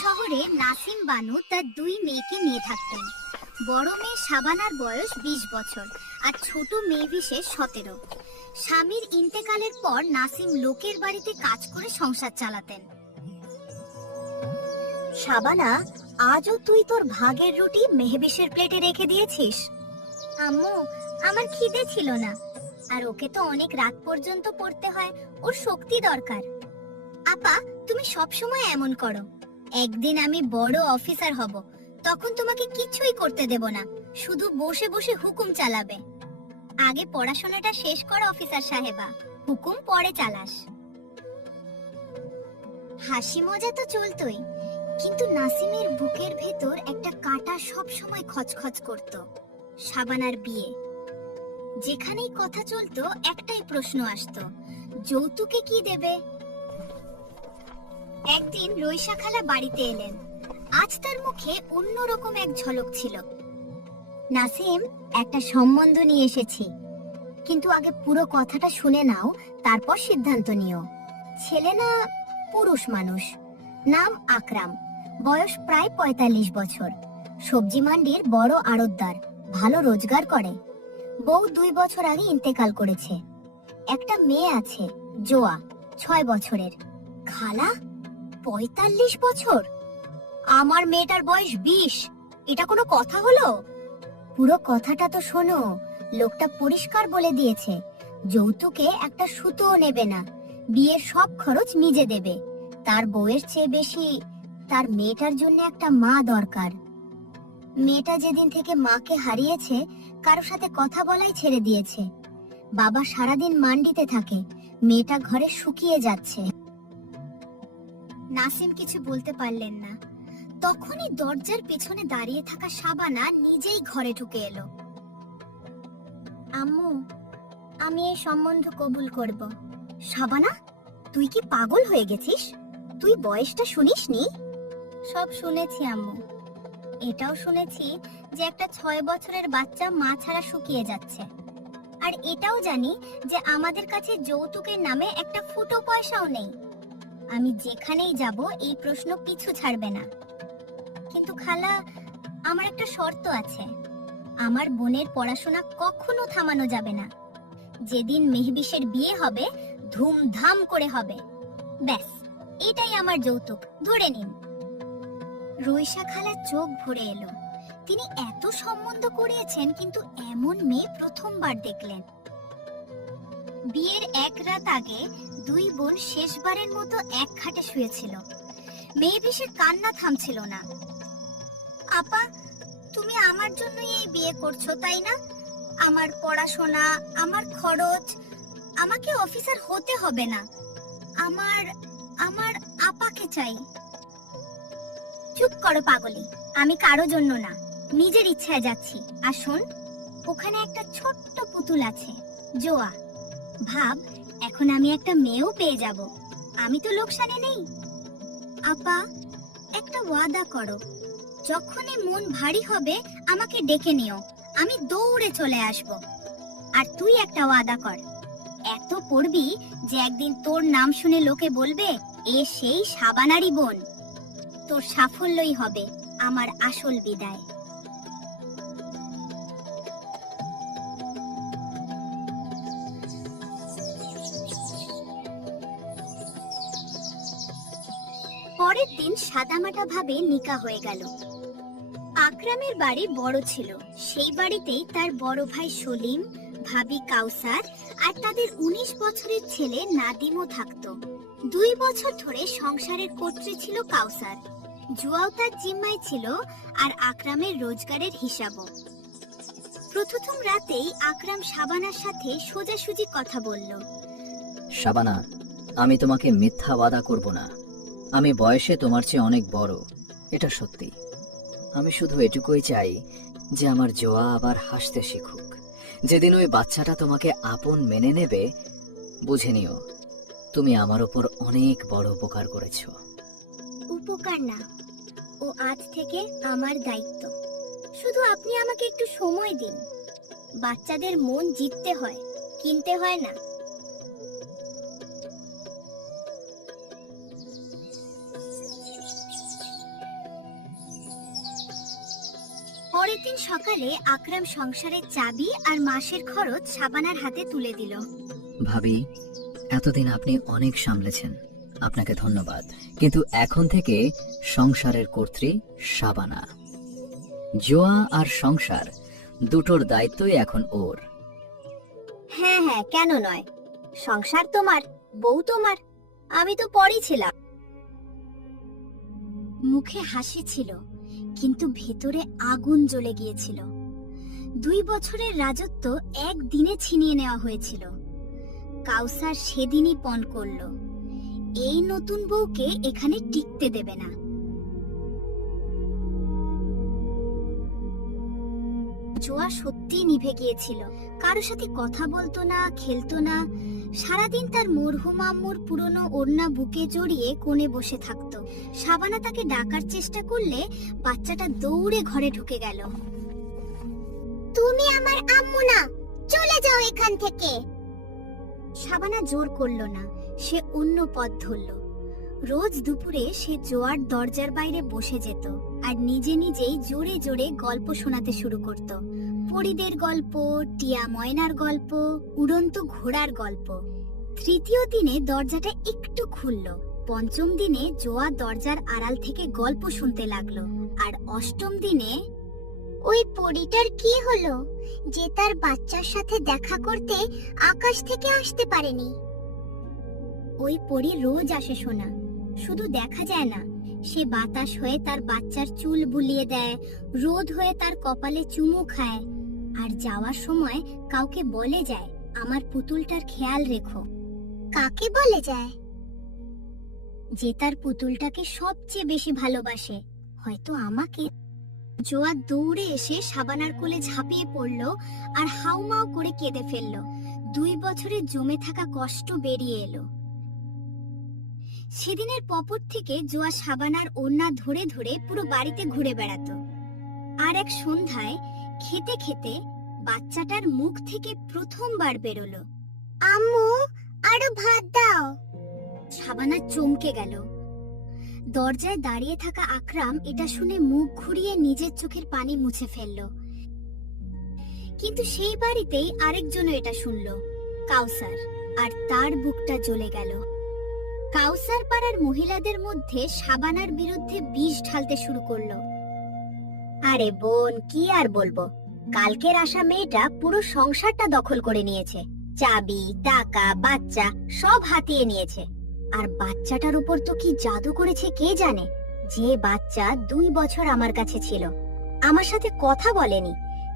শহরে নাসিম বানু তার দুই মেয়েকে নিয়ে থাকতেন। বড় মেয়ে শাবানার বয়স 20 বছর আর ছোট মেয়ে বিশেষ 17। স্বামীর ইন্তেকালের পর নাসিম লোকের বাড়িতে কাজ করে সংসার চালাতেন। শাবানা, আজও তুই তোর ভাগের রুটি মেহবিশের প্লেটে রেখে দিয়েছিস? আম্মু, আমার খিদে ছিল না, আর ওকে তো অনেক রাত পর্যন্ত পড়তে হয়, ওর শক্তি দরকার। আপা, তুমি সব সময় এমন করো। একদিন আমি বড় অফিসার হব, তখন তোমাকে কিছুই করতে দেব না, শুধু বসে বসে হুকুম চালাবে। আগে পড়াশোনাটা শেষ কর অফিসার সাহেবা, হুকুম পরে চালাস। হাসি মজা তো চলতোই, কিন্তু নাসিমের বুকের ভেতর একটা কাঁটা সব সময় খচখচ করত। শাবানার বিয়ে। যেখানেই কথা চলতো একটাই প্রশ্ন আসতো, যৌতুকে কি দেবে? একদিন রইসা খালা বাড়িতে এলেন। আজ তার মুখে অন্যরকম এক ঝলক ছিল। নাসিম, একটা সম্বন্ধ নিয়ে এসেছি, কিন্তু আগে পুরো কথাটা শুনে নাও, তারপর সিদ্ধান্ত নিও। ছেলে না পুরুষ মানুষ, নাম আকরাম, বয়স প্রায় 45 বছর, সবজি মান্ডির বড় আড়তদার, ভালো রোজগার করে। বউ 2 বছর আগে ইন্তেকাল করেছে। একটা মেয়ে আছে, জোয়া, 6 বছরের। খালা, 45 বছর? আমার মেয়েটার বয়স 20, এটা কোনো কথা হলো? পুরো কথাটা তো শোনো, লোকটা পরিষ্কার বলে দিয়েছে, যৌতুকে একটা সুতোও নেবে না, বিয়ের সব খরচ নিজে দেবে। তার বউয়ের চেয়ে বেশি তার মেয়েটার জন্য একটা মা দরকার। মেয়েটা যেদিন থেকে মাকে হারিয়েছে, কারো সাথে কথা বলাই ছেড়ে দিয়েছে। বাবা সারাদিন মান্ডিতে থাকে, মেয়েটা ঘরে শুকিয়ে যাচ্ছে। নাসিম কিছু বলতে পারলেন না। তখনই দরজার পিছনে দাঁড়িয়ে থাকা শাবানা নিজেই ঘরে ঢুকে এলো। আম্মু, আমি এই সম্বন্ধ কবুল করব। শাবানা, তুই কি পাগল হয়ে গেছিস? তুই বয়সটা শুনিসনি? সব শুনেছি আম্মু, এটাও শুনেছি যে একটা 6 বছরের বাচ্চা মা ছাড়া শুকিয়ে যাচ্ছে। আর এটাও জানি যে আমাদের কাছে যৌতুকের নামে একটা ফুটো পয়সাও নেই। আমি যেখানেই যাব এই প্রশ্ন পিছু ছাড়বে না। কিন্তু খালা, আমার একটা শর্ত আছে। আমার বোনের পড়াশোনা কখনো থামানো যাবে না। যেদিন মেহবিশের বিয়ে হবে, ধুমধাম করে হবে। ব্যাস, এটাই আমার যৌতুক, ধরে নিন। রইসা খালার চোখ ভরে এলো। তিনি এত সম্বন্ধ করিয়েছেন, কিন্তু এমন মেয়ে প্রথমবার দেখলেন। বিয়ের এক রাত আগে 2 বোন শেষবারের মতো এক খাটে শুয়েছিল। মেহবিশের কান্না থামছিল না। আপা, তুমি আমার জন্যই এই বিয়ে করছো, তাই না? আমার পড়াশোনা, আমার খরচ, আমাকে অফিসার হতে হবে না। আমার আমার আপাকে চাই। চুপ করো পাগলি, আমি কারো জন্য না, নিজের ইচ্ছায় যাচ্ছি। আর শোন, ওখানে একটা ছোট্ট পুতুল আছে, জোয়া। ভাব, এখন আমি একটা মেয়েও পেয়ে যাব। আমি তো লোকসানে নেই। আপা, একটা ওয়াদা করো, যখনই মন ভারী হবে আমাকে ডেকে নিও, আমি দৌড়ে চলে আসব। আর তুই একটা ওয়াদা কর, এত পড়বি যে একদিন তোর নাম শুনে লোকে বলবে, এ সেই শাবানারই বোন। তোর সাফল্যই হবে আমার আসল বিদায়। পরের দিন সাদামাটা ভাবে নিকাহ হয়ে গেল। আকরামের বাড়ি বড় ছিল, সেই বাড়িতেই তার বড় ভাই সলিম, ভাবি কাউসার আর তাদের 19 বছরের ছেলে নাদিমও থাকতো। 2 বছর ধরে সংসারের কর্ত্রী ছিল কাউসার। জুয়াও তার জিম্মায় ছিল, আর আকরামের রোজগারের হিসাবও। প্রথম রাতেই আকরাম শাবানার সাথে সোজাসুজি কথা বলল। শাবানা, আমি তোমাকে মিথ্যা ওয়াদা করব না। আমি বয়সে তোমার চেয়ে অনেক বড়, এটা সত্যি। আমি শুধু এটুকুই চাই যে আমার জোয়া আবার হাসতে শিখুক। যেদিন ওই বাচ্চাটা তোমাকে আপন মেনে নেবে, বুঝে নিও তুমি আমার উপর অনেক বড় উপকার করেছো। উপকার না, ও আজ থেকে আমার দায়িত্ব। শুধু আপনি আমাকে একটু সময় দিন। বাচ্চাদের মন জিততে হয়, কিনতে হয় না। পরের দিন সকালে আকরাম সংসারের চাবি আর মাসের খরচ শাবানার হাতে তুলে দিল। ভাবি, এতদিন আপনি অনেক সামলেছেন, আপনাকে ধন্যবাদ। কিন্তু এখন থেকে সংসারের কর্ত্রী শাবানা। জোয়া আর সংসার দুটোর দায়িত্বই এখন ওর। হ্যাঁ হ্যাঁ, কেন নয়? সংসার তোমার, বউ তোমার, আমি তো পরই ছিলাম। মুখে হাসি ছিল, কিন্তু ভেতরে আগুন জ্বলে গিয়েছিল। 2 বছরের রাজত্ব একদিনে ছিনিয়ে নেওয়া হয়েছিল। কাউসার সেদিনই পণ করল, এই নতুন বউকে এখানে টিকতে দেবে না। জোয়া সত্যি নিভে গিয়েছিল। কারো সাথে কথা বলতো না, খেলতো না। সারাদিন তার মরহুম আম্মুর পুরনো ওড়না বুকে জড়িয়ে কোণে বসে থাকতো। শাবানা তাকে ডাকার চেষ্টা করলে বাচ্চাটা দৌড়ে ঘরে ঢুকে গেল। তুমি আমার আম্মু না, চলে যাও এখান থেকে। শাবানা জোর করলো না, সে অন্য পথ ধরল। রোজ দুপুরে সে জোয়ার দরজার বাইরে বসে যেত আর নিজে নিজেই জোরে জোরে গল্প শোনাতে শুরু করত। পরীদের গল্প, টিয়া ময়নার গল্প, উড়ন্ত ঘোড়ার গল্প। 3য় দিনে দরজাটা একটু খুলল। 5ম দিনে জোয়া দরজার আড়াল থেকে গল্প শুনতে লাগলো। আর 8ম দিনে ওই পরীটার কি হলো যে তার বাচ্চার সাথে দেখা করতে আকাশ থেকে আসতে পারেনি? ওই পরী রোজ আসে শোনা, শুধু দেখা যায় না। সে বাতাস হয়ে তার বাচ্চার চুল বুলিয়ে দেয়, রোদ হয়ে তার কপালে চুমু খায়, আর যাওয়ার সময় কাউকে বলে যায়, আমার পুতুলটার খেয়াল রেখো। কাকে বলে যায়? যে তার পুতুলটাকে সবচেয়ে বেশি ভালোবাসে, হয়তো আমাকে। জোয়া দৌড়ে এসে শাবানার কোলে ঝাঁপিয়ে পড়ল আর হাউমাউ করে কেঁদে ফেলল। 2 বছরে জমে থাকা কষ্ট বেরিয়ে এলো। সেদিনের পর থেকে জোয়া শাবানার ওড়না ধরে ধরে পুরো বাড়িতে ঘুরে বেড়াতো। আর এক সন্ধ্যায় খেতে খেতে বাচ্চাটার মুখ থেকে প্রথমবার বেরোলো, আম্মু আরো ভাত দাও। শাবানা চমকে গেল। দরজায় দাঁড়িয়ে থাকা আকরাম এটা শুনে মুখ ঘুরিয়ে নিজের চোখের পানি মুছে ফেলল। কিন্তু সেই বাড়িতেই আরেকজনও এটা শুনল, কাউসার, আর তার বুকটা জ্বলে গেল। কাউসার পাড়ার মহিলাদের মধ্যে শাবানার বিরুদ্ধে বিষ ঢালতে শুরু করলো। আরে বোন, কি আর বলবো, কালকের আসা মেয়েটা পুরো সংসারটা দখল করে নিয়েছে। চাবি, টাকা, বাচ্চা সব হাতিয়ে নিয়েছে। আর বাচ্চাটার উপর তো কি জাদু করেছে কে জানে। যে বাচ্চা 2 বছর আমার কাছে ছিল, আমার সাথে কথা বলেনি,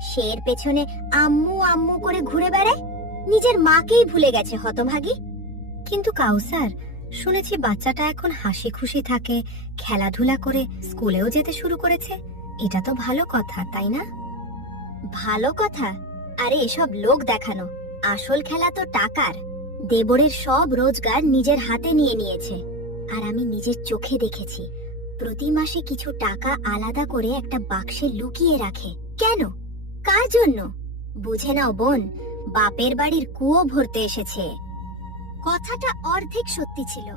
সে এর পেছনে আম্মু আম্মু করে ঘুরে বেড়ায়। নিজের মাকেই ভুলে গেছে হতভাগী। কিন্তু কাউসার, শুনেছি বাচ্চাটা এখন হাসি খুশি থাকে, খেলাধুলা করে স্কুলেও যেতে শুরু করেছে। এটা তো ভালো কথা, তাই না? ভালো কথা? আরে এসব লোক দেখানো, আসল খেলা তো টাকার। দেবরের সব রোজগার নিজের হাতে নিয়ে নিয়েছে। আর আমি নিজের চোখে দেখেছি, প্রতি মাসে কিছু টাকা আলাদা করে একটা বাক্সে লুকিয়ে রাখে। কেন? কার জন্য? বুঝে নাও বোন, বাপের বাড়ির কুয়ো ভরতে এসেছে। কথাটা অর্ধেক সত্যি ছিল।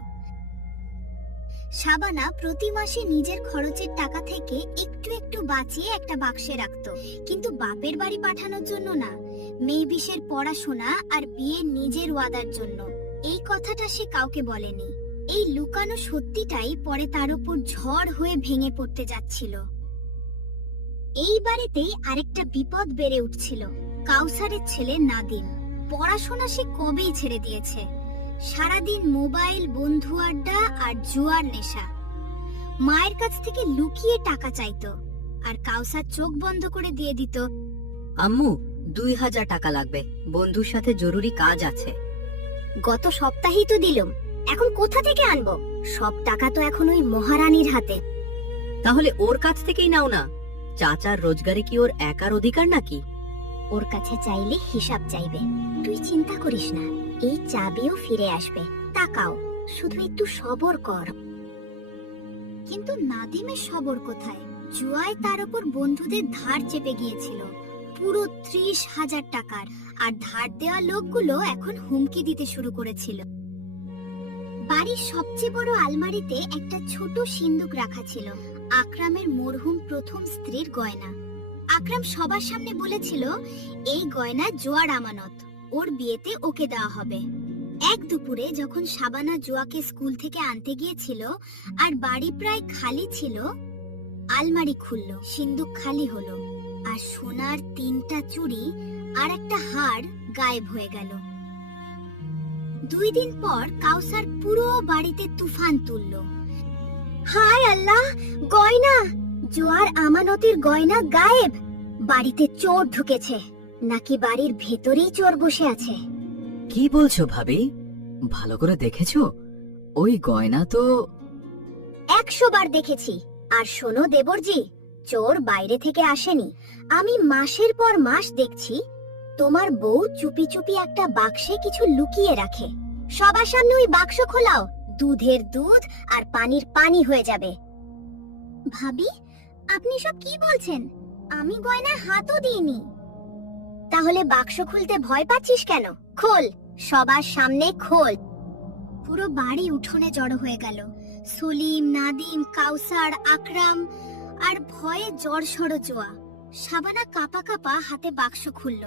শাবানা প্রতি মাসে নিজের খরচের টাকা থেকে একটু একটু বাঁচিয়ে একটা বাক্সে রাখতো, কিন্তু বাপের বাড়ি পাঠানোর জন্য না, মেয়ে বিশের পড়াশোনা আর বিয়ে নিজের ওয়াদার জন্য। এই কথাটা সে কাউকে বলেনি। এই লুকানো সত্যিটাই পরে তার উপর ঝড় হয়ে ভেঙে পড়তে যাচ্ছিল। এই বাড়িতেই আরেকটা বিপদ বেড়ে উঠছিল। কাউসারের ছেলে নাদিম। পড়াশোনা সে কবেই ছেড়ে দিয়েছে। সারাদিন মোবাইল, বন্ধু আড্ডা আর জুয়ার নেশা। মায়ের কাছ থেকে লুকিয়ে টাকা চাইতো, আর কাউসার চোখ বন্ধ করে দিয়ে দিত, আম্মু 2000 টাকা লাগবে, বন্ধুর সাথে জরুরি কাজ আছে। গত সপ্তাহেই তো দিলাম, এখন কোথা থেকে আনবো? সব টাকা তো এখন ওই মহারানীর হাতে। তাহলে ওর কাছ থেকেই নাও না। চাচার রোজগারে কি ওর একার অধিকার নাকি? ওর কাছে চাইলে হিসাব চাইবে। তুই চিন্তা করিস না, এই চাবিও ফিরে আসবে। তাকাও, শুধু একটু সবর কর। কিন্তু নাদিমের সবর কোথায়? জুয়ায় তার উপর বন্ধুদের ধার চেপে গিয়েছিল, পুরো 30,000 টাকার। আর ধার দেওয়া লোকগুলো এখন হুমকি দিতে শুরু করেছিল। বাড়ির সবচেয়ে বড় আলমারিতে একটা ছোট সিন্দুক রাখা ছিল, আকরামের মরহুম প্রথম স্ত্রীর গয়না। আকরাম সবার সামনে বলেছিল এই গয়না জোয়ার আমানত, ওর বিয়েতে ওকে দেওয়া হবে। এক দুপুরে যখন শাবানা জোয়াকে স্কুল থেকে আনতে গিয়েছিল আর বাড়ি প্রায় খালি ছিল, আলমারি খুললো, সিন্দুক খালি হলো, আর সোনার 3টা চুড়ি আর একটা হার গায়েব হয়ে গেল। 2 দিন পর কাউসার পুরো বাড়িতে তুফান তুললো। হায় আল্লাহ, গয়না! জোয়ার আমানতের গয়না গায়েব! বাড়িতে চোর ঢুকেছে, নাকি বাড়ির ভেতরেই চোর বসে আছে? কি বলছো ভাবি? ভালো করে দেখেছো? ওই গয়না তো 100 বার দেখেছি। আর শোনো দেবরজি, চোর বাইরে থেকে আসেনি। আমি মাসের পর মাস দেখছি তোমার বউ চুপি চুপি একটা বাক্সে কিছু লুকিয়ে রাখে। সবার সামনে ওই বাক্স খোলাও, দুধের দুধ আর পানির পানি হয়ে যাবে। ভাবি, আপনি সব কি বলছেন? আমি গয়নায় হাতও দিইনি। তাহলে বাক্স খুলতে ভয় পাচ্ছিস কেন? খোল, সবার সামনে খোল। পুরো বাড়ি উঠোনে জড়ো হয়ে গেল। সলিম, নাদিম, কাউসার, আকরাম আর ভয়ে জ্বরসড়ো জোয়া। শাবানা কাঁপা কাঁপা হাতে বাক্স খুলল।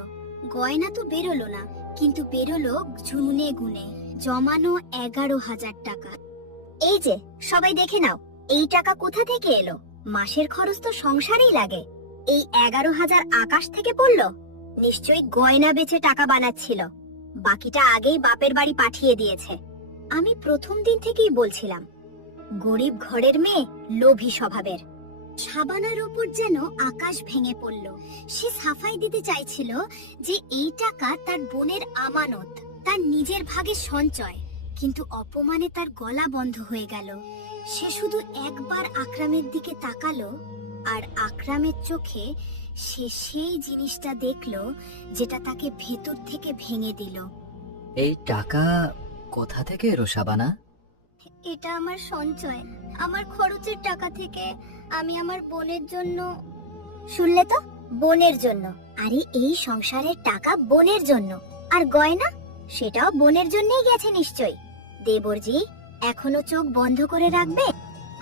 গয়না তো বেরোলো না, কিন্তু বেরোলো ঝুনে গুনে জমানো 11,000 টাকা। এই যে সবাই দেখে নাও, এই টাকা কোথা থেকে এলো? মাসের খরচ তো সংসারেই লাগে। এই 11,000 আকাশ থেকে পড়লো? নিশ্চয়ই গয়না বেচে টাকা বানাচ্ছিল। বাকিটা আগেই বাপের বাড়ি পাঠিয়ে দিয়েছে। আমি প্রথম দিন থেকেই বলছিলাম, গরিব ঘরের মেয়ে, লোভী স্বভাবের। শাবানার উপর যেন আকাশ ভেঙে পড়ল। সে সাফাই দিতে চাইছিল যে এই টাকা তার বোনের আমানত, তার নিজের ভাগের সঞ্চয়, কিন্তু অপমানে তার গলা বন্ধ হয়ে গেল। সে শুধু একবার আকরামের দিকে তাকালো, আর আকরামের চোখে সে সেই জিনিসটা দেখলো যেটা তাকে ভেতর থেকে ভেঙে দিল। এই টাকা কোথা থেকে এলো শাবানা? এটা আমার সঞ্চয়, আমার খরচের টাকা থেকে। আমি আমার বোনের জন্য। শুনলে তো, বোনের জন্য। আরে এই সংসারের টাকা বোনের জন্য। আর গয়না, সেটাও বোনের জন্যই গেছে নিশ্চয়ই। দেবরজি, এখনো চোখ বন্ধ করে রাখবে?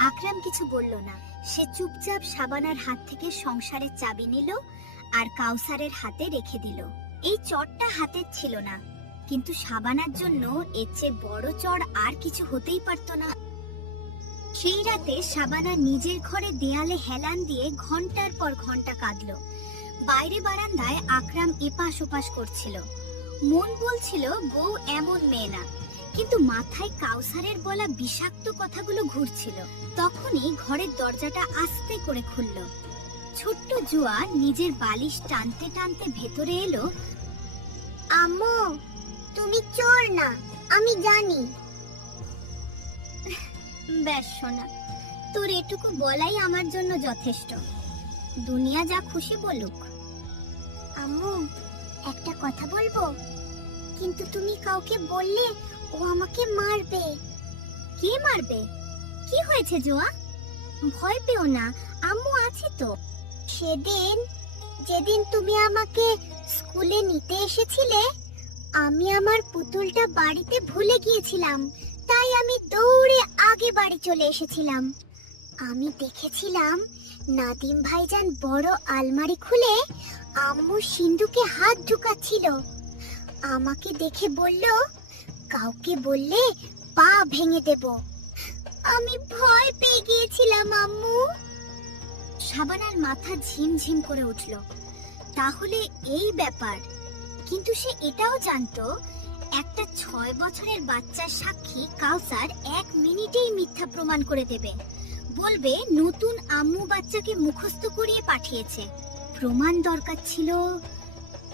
আকরাম কিছু বলল না। সে চুপচাপ শাবানার হাত থেকে সংসারের চাবি নিল আর কাউসারের হাতে রেখে দিল। এই চটটা হাতের ছিল না, কিন্তু শাবানার জন্য এর চেয়ে বড় চড় আর কিছু হতেই পারত না। সেই রাতে শাবানা নিজের ঘরে দেয়ালে হেলান দিয়ে ঘন্টার পর ঘন্টা কাঁদলো। বাইরে বারান্দায় আকরাম এপাশ ওপাশ করছিল। মন বলছিল বউ এমন মেয়ে না, কিন্তু মাথায় কাউসারের বলা বিষাক্ত কথাগুলো ঘুরছিল। তখনই ঘরের দরজাটা আস্তে করে খুলল। ছোট্ট জুয়া নিজের বালিশ টানতে টানতে ভেতরে এলো। আম্মু, তুমি চোর না, আমি জানি। বেশ সোনা, তোর এটুকু বলাই আমার জন্য যথেষ্ট। দুনিয়া যা খুশি বলুক। আম্মু, একটা কথা বলবো, কিন্তু তুমি কাউকে বললে ও আমাকে মারবে। কে মারবে? কি হয়েছে জোয়া? ভয় পেও না, আম্মু আছে তো। যেদিন তুমি আমাকে স্কুলে নিতে এসেছিলে, আমি আমার পুতুলটা বাড়িতে ভুলে গিয়েছিলাম, তাই আমি দৌড়ে আগে বাড়ি চলে এসেছিলাম। আমি দেখেছিলাম নাদিম ভাইজান বড় আলমারি খুলে আম্মু সিন্ধুকে হাত ঢুকাচ্ছিল। আমাকে দেখে বলল, কাউকে বললে পা ভেঙে দেব। আমি ভয় পেয়ে গিয়েছিলাম আম্মু। শাবানার মাথা ঝিমঝিম করে উঠল। তাহলে এই ব্যাপার। কিন্তু সে এটাও জানতো একটা 6 বছরের বাচ্চার সাক্ষী কাউসার 1 মিনিটেই মিথ্যা প্রমাণ করে দেবে। বলবে নতুন আম্মু বাচ্চাকে মুখস্থ করিয়ে পাঠিয়েছে। প্রমাণ দরকার ছিল,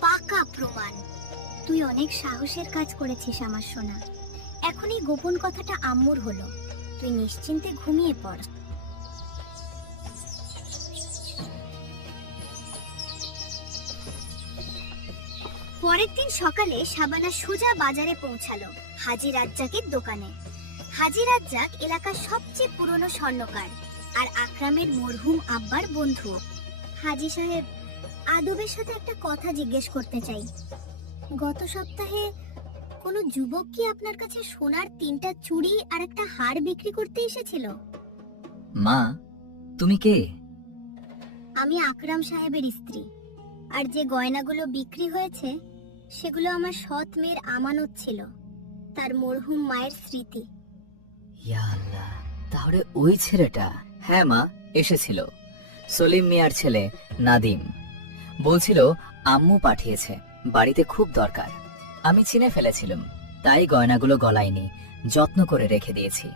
পাকা প্রমাণ। তুই অনেক সাহসের কাজ করেছিস আমার সোনা। এখন এই গোপন কথাটা আম্মুর হলো। তুই নিশ্চিন্তে ঘুমিয়ে পড়। পরের দিন সকালে শাবানা সোজা বাজারে পৌঁছালো, হাজী রাজ্জাকের দোকানে। হাজী রাজ্জাক এলাকার সবচেয়ে পুরনো স্বর্ণকার আর আকরামের মরহুম আব্বার বন্ধু। হাজী সাহেব, আদবের সাথে একটা কথা জিজ্ঞেস করতে চাই। গত সপ্তাহে কোনো যুবক কি আপনার কাছে সোনার 3টা চুড়ি আর একটা হার বিক্রি করতে এসেছিল? মা, তুমি কে? আমি আকরাম সাহেবের স্ত্রী, আর যে গয়নাগুলো বিক্রি হয়েছে সেগুলো আমার সৎ মেয়ের আমানত ছিল, তার মরহুম মায়ের স্মৃতি। ইয়া আল্লাহ, তাহলে ওই ছেলেটা? হ্যাঁ মা, এসেছিল। সলিম মিয়ার ছেলে নাদিম। বলছিল আম্মু পাঠিয়েছে, বাড়িতে খুব দরকার। আমি চিনে ফেলেছিলাম, তাই গয়নাগুলো গলাইনি, যত্ন করে রেখে দিয়েছি।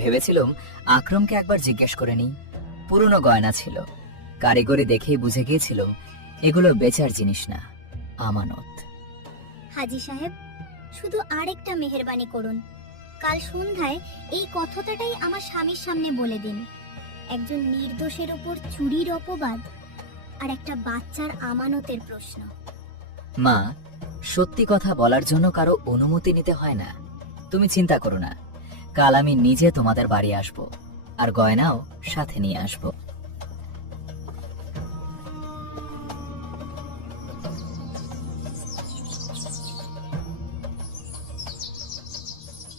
ভেবেছিলাম আকরমকে একবার জিজ্ঞেস করে নিই। পুরনো গয়না ছিল, কারিগরি দেখেই বুঝে গিয়েছিলাম এগুলো বেচার জিনিস না, আমানত। হাজি সাহেব, শুধু আরেকটা মেহেরবানি করুন। কাল সন্ধ্যায় এই কথাটাই আমার স্বামীর সামনে বলে দিন। একজন নির্দোষের উপর চুরির অপবাদ, আর একটা বাচ্চার আমানতের প্রশ্ন। মা, সত্যি কথা বলার জন্য কারো অনুমতি নিতে হয় না। তুমি চিন্তা করো না, কাল আমি নিজে তোমাদের বাড়ি আসব, আর গয়নাও সাথে নিয়ে আসব।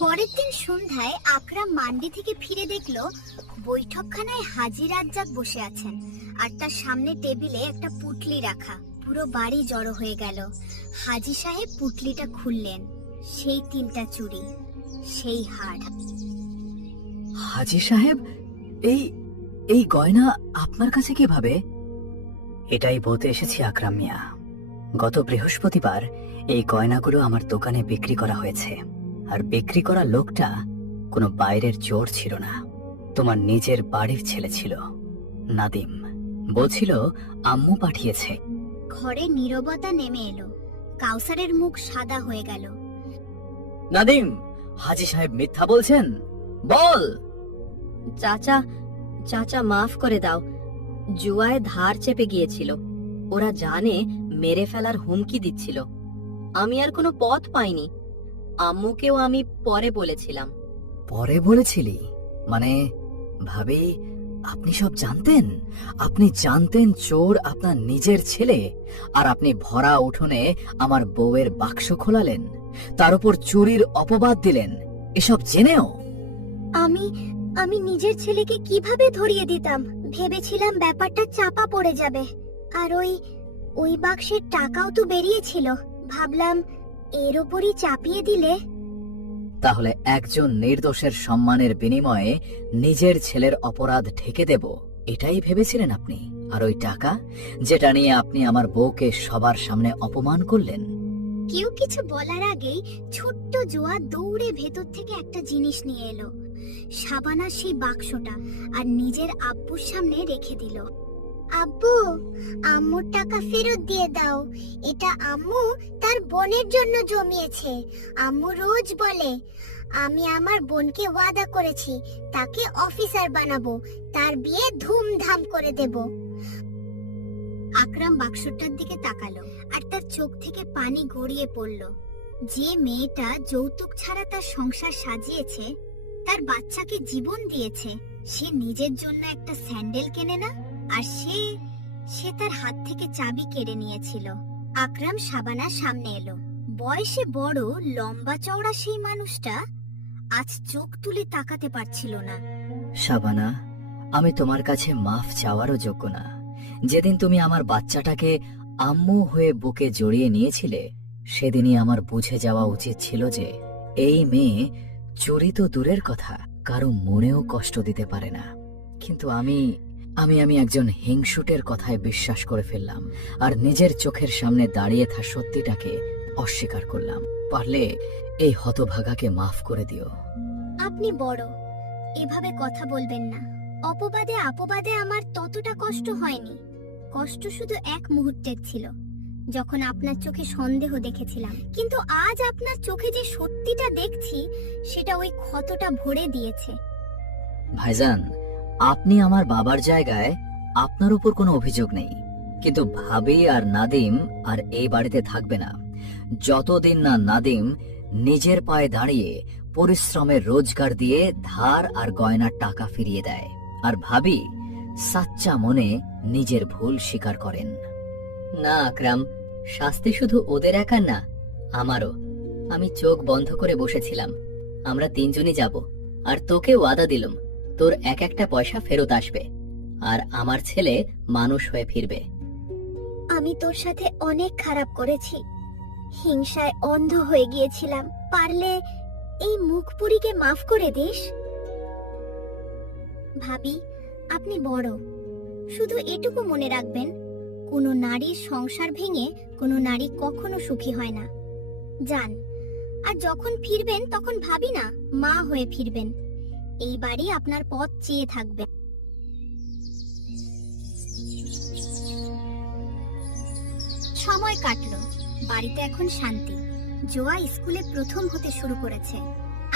পরের দিন সন্ধ্যায় আকরাম মান্ডি থেকে ফিরে দেখলো বৈঠকখানায় হাজি রাজ্জাক বসে আছেন, আর তার সামনে টেবিলে একটা পুটলি রাখা। পুরো বাড়ি জড়ো হয়ে গেল। হাজি সাহেব পুটলিটা খুললেন। সেই 3টা চুড়ি, সেই হার। হাজি সাহেব, এই এই গয়না আপনার কাছে কিভাবে? এটাই বলতে এসেছি আকরাম মিয়া। গত বৃহস্পতিবার এই গয়নাগুলো আমার দোকানে বিক্রি করা হয়েছে, আর বিক্রি করা লোকটা কোনো বাইরের চোর ছিল না, তোমার নিজের বাড়ির ছেলে ছিল, নাদিম। বলছিল আম্মু পাঠিয়েছে। ঘরে নীরবতা নেমে এলো। কাউসারের মুখ সাদা হয়ে গেল। নাদিম, হাজি সাহেব মিথ্যা বলছেন, বল। চাচা, চাচা মাফ করে দাও। জুয়ায় ধার চেপে গিয়েছিল, ওরা জানে মেরে ফেলার হুমকি দিচ্ছিল। আমি আর কোনো পথ পাইনি। আম্মুকেও আমি পরে বলেছিলাম। পরে বলেছিলি মানে? ভাবি, আপনি সব জানতেন? আপনি জানতেন চোর আপনার নিজের ছেলে, আর আপনি ভরা উঠোনে আমার বউয়ের বাক্স খোলালেন, তার উপর চুরির অপবাদ দিলেন, এসব জেনেও? আমি নিজের ছেলেকে কিভাবে ধরিয়ে দিতাম? ভেবেছিলাম ব্যাপারটা চাপা পড়ে যাবে। আর ওই বাক্সের টাকাও তো বেরিয়েছিল। ভাবলাম এর উপরই চাপিয়ে দিলে। তাহলে একজন নির্দোষের সম্মানের বিনিময়ে নিজের ছেলের অপরাধ ঢেকে দেব, এটাই ভেবেছিলেন আপনি? আর ওই টাকা, যেটা নিয়ে আপনি আমার বউকে সবার সামনে অপমান করলেন? কেউ কিছু বলার আগেই ছোট্ট জোয়া দৌড়ে ভেতর থেকে একটা জিনিস নিয়ে এলো। শাবানা সেই বাক্সটা আর নিজের আব্বুর সামনে রেখে দিল। আব্বু, আম্মুর টাকা ফেরত দিয়ে দাও। এটা আম্মু তার বোনের জন্য জমিয়েছে। আম্মু রোজ বলে, আমি আমার বোনকে ওয়াদা করেছি তাকে অফিসার বানাবো, তার বিয়ে ধুমধাম করে দেব। আকরাম বাক্সটার দিকে তাকালো, আর তার চোখ থেকে পানি গড়িয়ে পড়ল। যে মেয়েটা যৌতুক ছাড়া তার সংসার সাজিয়েছে, তার বাচ্চাকে জীবন দিয়েছে, সে নিজের জন্য একটা স্যান্ডেল কেনে না, আর সে তার হাত থেকে চাবি কেড়ে নিয়েছিল। আকরাম শাবানার সামনে এলো। বয়সে বড়, লম্বা চওড়া সেই মানুষটা আজ চোখ তুলে তাকাতে পারছিল না। শাবানা, আমি তোমার কাছে মাফ চাওয়ারও যোগ্য না। যেদিন তুমি আমার বাচ্চাটাকে আম্মু হয়ে বুকে জড়িয়ে নিয়েছিলে, সেদিনই আমার বুঝে যাওয়া উচিত ছিল যে এই মেয়ে চুরি তো দূরের কথা, কারো মনেও কষ্ট দিতে পারে না। কিন্তু আমি একজন হিংসুটের কথায় বিশ্বাস করে ফেললাম, আর নিজের চোখের সামনে দাঁড়িয়ে থাকা সত্যিটাকে অস্বীকার করলাম। পারলে এই হতভাগাকে মাফ করে দিও। আপনি বড়, এভাবে কথা বলবেন না। অপবাদে আপবাদে আমার ততটা কষ্ট হয়নি। কষ্ট শুধু এক মুহূর্তের ছিল, যখন আপনার চোখে সন্দেহ দেখেছিলাম। কিন্তু আজ আপনার চোখে যে সত্যিটা দেখছি, সেটা ওই ক্ষতটা ভরে দিয়েছে। ভাইজান, আপনি আমার বাবার জায়গায়, আপনার উপর কোনো অভিযোগ নেই। কিন্তু ভাবি আর নাদিম আর এই বাড়িতে থাকবে না যতদিন না নাদিম নিজের পায়ে দাঁড়িয়ে পরিশ্রমের রোজগার দিয়ে ধার আর গয়নার টাকা ফিরিয়ে দেয়, আর ভাবি সাচ্চা মনে নিজের ভুল স্বীকার করেন। না আকরাম, শাস্তি শুধু ওদের একার না, আমারও। আমি চোখ বন্ধ করে বসেছিলাম। আমরা 3জনই যাব, আর তোকে ওয়াদা দিলাম তোর এক একটা পয়সা ফেরত আসবে। আর আমার ছেলে মানুষ হয়ে ফিরবে। আমি তোর সাথে অনেক খারাপ করেছি, হিংসায় অন্ধ হয়ে গিয়েছিলাম। পারলে এই মুখপুরীকে মাফ করে দিস। ভাবি, আপনি বড়, শুধু এটুকু মনে রাখবেন, কোনো নারীর সংসার ভেঙে কোনো নারী কখনো সুখী হয় না। যান, আর যখন ফিরবেন তখন ভাবি না মা হয়ে ফিরবেন। এই বাড়ি আপনার পথ চেয়ে থাকবে। সময় কাটলো, বাড়িতে এখন শান্তি। জোয়া স্কুলে প্রথম হতে শুরু করেছে।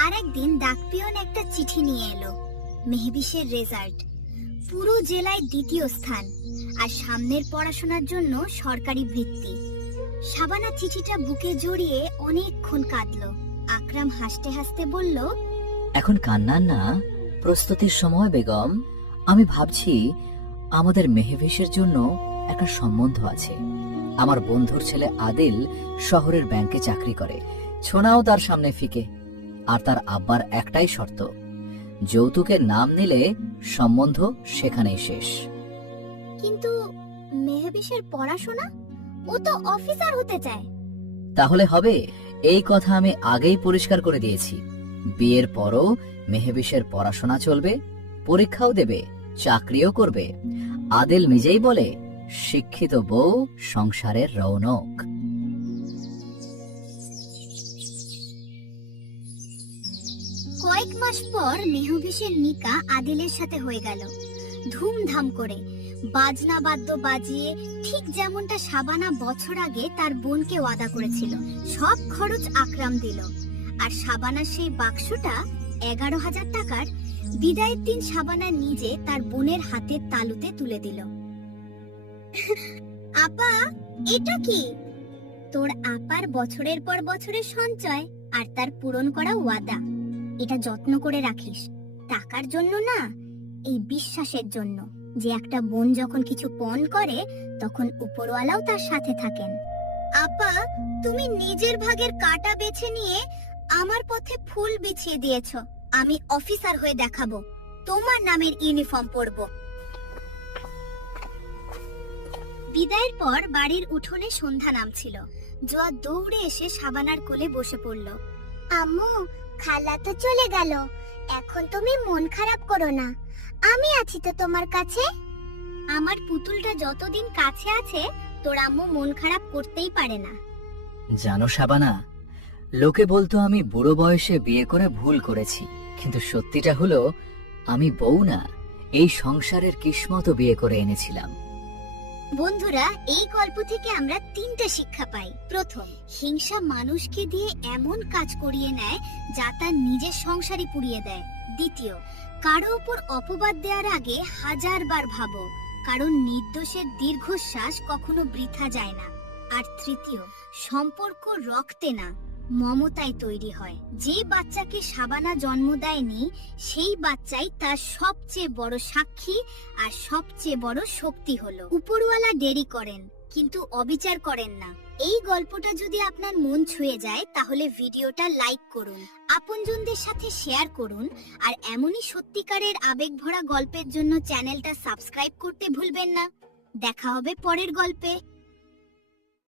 আর একদিন ডাকপিয়ন একটা চিঠি নিয়ে এলো, মেহবিশের রেজাল্ট, পুরো জেলায় দ্বিতীয় স্থান, আর সামনের পড়াশোনার জন্য সরকারি বৃত্তি। শাবানা চিঠিটা বুকে জড়িয়ে অনেকক্ষণ কাঁদলো। আকরাম হাসতে হাসতে বলল, এখন কান্নার না, প্রস্তুতির সময় বেগম। আমি ভাবছি আমাদের মেহবিশের জন্য একটা সম্বন্ধ আছে। আমার বন্ধুর ছেলে আদিল শহরের ব্যাংকে চাকরি করে, ছোনাও তার সামনে ফিকে। আর তার আব্বার একটাই শর্ত, যৌতুকের নাম নিলে সম্বন্ধ সেখানেই শেষ। কিন্তু মেহবিশের পড়াশোনা, ও তো অফিসার হতে চায়। তাহলে হবে, এই কথা আমি আগেই পরিষ্কার করে দিয়েছি। বিয়ের পরও মেহবিশের পড়াশোনা চলবে, পরীক্ষাও দেবে, চাকরিও করবে। আদিল নিজেই বলে, শিক্ষিত বউ সংসারের রৌনক। কয়েক মাস পর মেহবিশের নিকা আদিলের সাথে হয়ে গেল, ধুমধাম করে, বাজনা বাদ্য বাজিয়ে, ঠিক যেমনটা শাবানা বছর আগে তার বোনকে ওয়াদা করেছিল। সব খরচ আকরাম দিল, আর শাবানার সেই বাক্সটা 11,000 টাকার বিদায়ের দিন শাবানা নিজে তার বোনের হাতের তালুতে তুলে দিল। আপা, এটা কি? তোর আপার বছরের পর বছরের সঞ্চয় আর তার পূরণ করা ওয়াদা। এটা যত্ন করে রাখিস, টাকার জন্য না, এই বিশ্বাসের জন্য যে একটা বোন যখন কিছু পণ করে তখন উপরওয়ালাও তার সাথে থাকেন। আপা, তুমি নিজের ভাগের কাটা বেছে নিয়ে আমার পথে ফুল বিছিয়ে দিয়েছো। আমি অফিসার হয়ে দেখাবো, তোমার নামের ইউনিফর্ম পরবো। বিদায়ের পর বাড়ির উঠোনে সন্ধ্যা নামছিল। জোয়া দৌড়ে এসে শাবানার কোলে বসে পড়ল। আম্মু, খালা তো চলে গেল, এখন তুমি মন খারাপ করো না, আমি আছি তো তোমার কাছে। আমার পুতুলটা যতদিন কাছে আছে তোর আম্মু মন খারাপ করতেই পারে না। জানো শাবানা, লোকে বলতো আমি বুড়ো বয়সে বিয়ে করে ভুল করেছি, কিন্তু সত্যিটা হলো আমি বউ না, এই সংসারের কিসমত বিয়ে করে এনেছিলাম। বন্ধুরা, এই গল্প থেকে আমরা 3টে শিক্ষা পাই। প্রথম, হিংসা মানুষকে দিয়ে এমন কাজ করিয়ে নেয় যা তার নিজের সংসারই পুড়িয়ে দেয়। দ্বিতীয়, কারো উপর অপবাদ দেওয়ার আগে 1000 বার ভাবো, কারণ নির্দোষের দীর্ঘশ্বাস কখনো বৃথা যায় না। আর তৃতীয়, সম্পর্ক রক্তে না, মমতায় তৈরি হয়। যে বাচ্চাকে শাবানা জন্ম দেয়নি সেই বাচ্চাই তার সবচেয়ে বড় সাক্ষী আর সবচেয়ে বড় শক্তি হলো। উপরওয়ালা দেরি করেন কিন্তু অবিচার করেন না। এই গল্পটা যদি আপনার মন ছুঁয়ে যায় তাহলে ভিডিওটা লাইক করুন, আপনজনদের সাথে শেয়ার করুন, আর এমনই সত্যিকারের আবেগভরা গল্পের জন্য চ্যানেলটা সাবস্ক্রাইব করতে ভুলবেন না। দেখা হবে পরের গল্পে।